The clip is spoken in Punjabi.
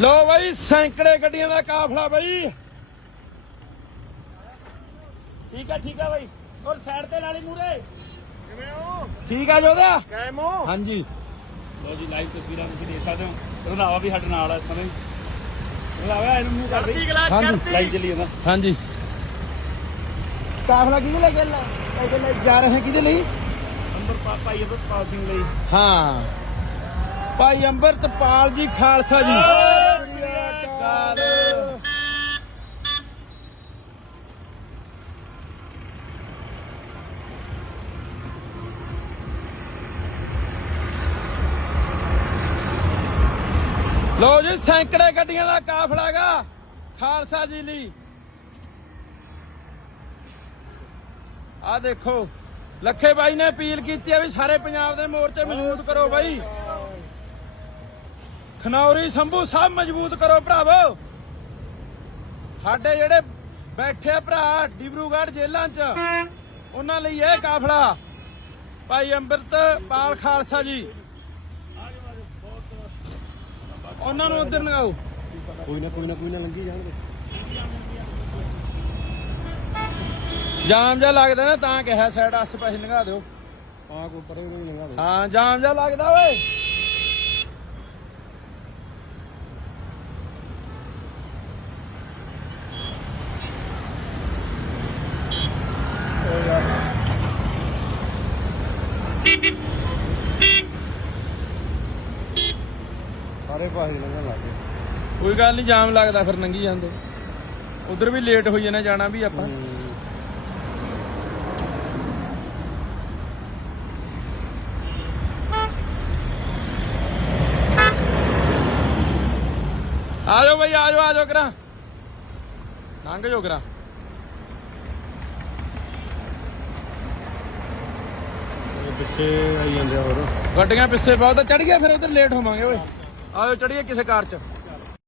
ਲੋ ਬਾਈ ਸੈਂਕੜੇ ਗੱਡੀਆਂ ਦਾ ਕਾਫਲਾ ਬਾਈ। ਠੀਕ ਆ ਠੀਕ ਆ ਬਾਈ। ਔਰ ਸਾਈਡ ਤੇ ਨਾਲੀ ਮੂਰੇ ਕਿਵੇਂ ਹੋ? ਠੀਕ ਆ ਜੋਦਾ ਕਾਇਮ ਹੋ? ਹਾਂਜੀ। ਲੋ ਜੀ ਲਾਈਵ ਤਸਵੀਰਾਂ ਤੁਸੀਂ ਦੇਖ ਸਕਦੇ ਹੋ। ਰੰਧਾਵਾ ਵੀ ਸਾਡੇ ਨਾਲ ਆ ਇਸ ਸਮੇਂ। ਰੰਧਾਵਾ ਇਹਨੂੰ ਮੂੰਹ ਕਰ ਗਲਾ ਹਾਂਜੀ। ਲਾਈਵ ਚੱਲੀ ਜਾਂਦਾ ਹਾਂਜੀ। ਕਾਫਲਾ ਕਿਹਦੇ ਲੈ ਕੇ ਲੈ ਕੇ ਲੈ ਜਾ ਰਹੇ ਕਿਹਦੇ ਲਈ? ਅੰਦਰ ਪਾਪਾ ਇਹ ਤੋਂ ਸਿੰਘ ਲਈ। ਹਾਂ। ਭਾਈ ਅੰਮ੍ਰਿਤਪਾਲ ਜੀ ਖਾਲਸਾ ਜੀ। ਲੋ ਜੀ, ਸੈਂਕੜੇ ਗੱਡੀਆਂ ਦਾ ਕਾਫਲਾ ਗਾ ਖਾਲਸਾ ਜੀ ਲਈ। ਆ ਦੇਖੋ, ਲੱਖੇ ਬਾਈ ਨੇ ਅਪੀਲ ਕੀਤੀ ਆ ਵੀ ਸਾਰੇ ਪੰਜਾਬ ਦੇ ਮੋਰਚੇ ਮਜ਼ਬੂਤ ਕਰੋ ਬਾਈ। ਖਨੌਰੀ ਸੰਭੂ ਸਭ ਮਜ਼ਬੂਤ ਕਰੋ ਭਰਾਵੋ। ਸਾਡੇ ਜਿਹੜੇ ਬੈਠੇ ਭਰਾ ਡਿਬਰੂਗੜ੍ਹ ਜੇਲ੍ਹਾਂ 'ਚ ਉਹਨਾਂ ਲਈ ਇਹ ਕਾਫਲਾ। ਭਾਈ ਅੰਮ੍ਰਿਤ ਪਾਲ ਖਾਲਸਾ ਜੀ। ਉਹਨਾਂ ਨੂੰ ਉਧਰ ਲਗਾਓ ਕੋਈ ਨਾ ਕੋਈ ਨਾ ਕੋਈ ਨਾ ਲੰਗੀ ਜਾਣਗੇ। ਜਾਮ ਜਾ ਲੱਗਦਾ ਨਾ ਤਾਂ ਕਿਹਾ ਸਾਈਡ ਆਸ ਪਾਸੇ ਲੰਘਾ ਦਿਓ। ਆ ਕੋਈ ਪਰੇ ਨਹੀਂ ਲੰਗਾ ਦੇ ਹਾਂ ਜਾਮ ਜਾ ਲੱਗਦਾ ਓਏ। ਸਾਰੇ ਪਾਸੇ ਲੰਗਣ ਲੱਗ ਕੋਈ ਗੱਲ ਨਹੀਂ ਜਾਮ ਲੱਗਦਾ ਫਿਰ ਲੰਘੀ ਜਾਂਦੇ। ਉਧਰ ਵੀ ਲੇਟ ਹੋਈ ਜਾਣਾ ਜਾਣਾ ਵੀ ਆਪਾਂ। ਆ ਜਾਓ ਬਈ ਆ ਜਾਓ ਆ ਜਾਓ ਕਰਾ। ਲੰਘ ਜਾਓ ਕਰਾ। ਪਿੱਛੇ ਆਈ ਜਾਂਦੇ ਆ ਹੋਰ। ਗੱਡੀਆਂ ਪਿੱਛੇ ਬਹੁਤ ਚੜ ਗਿਆ ਫਿਰ ਉਧਰ ਲੇਟ ਹੋਵਾਂਗੇ ਓਏ। ਆਜੋ ਚੜੀਏ ਕਿਸੇ ਕਾਰ 'ਚ।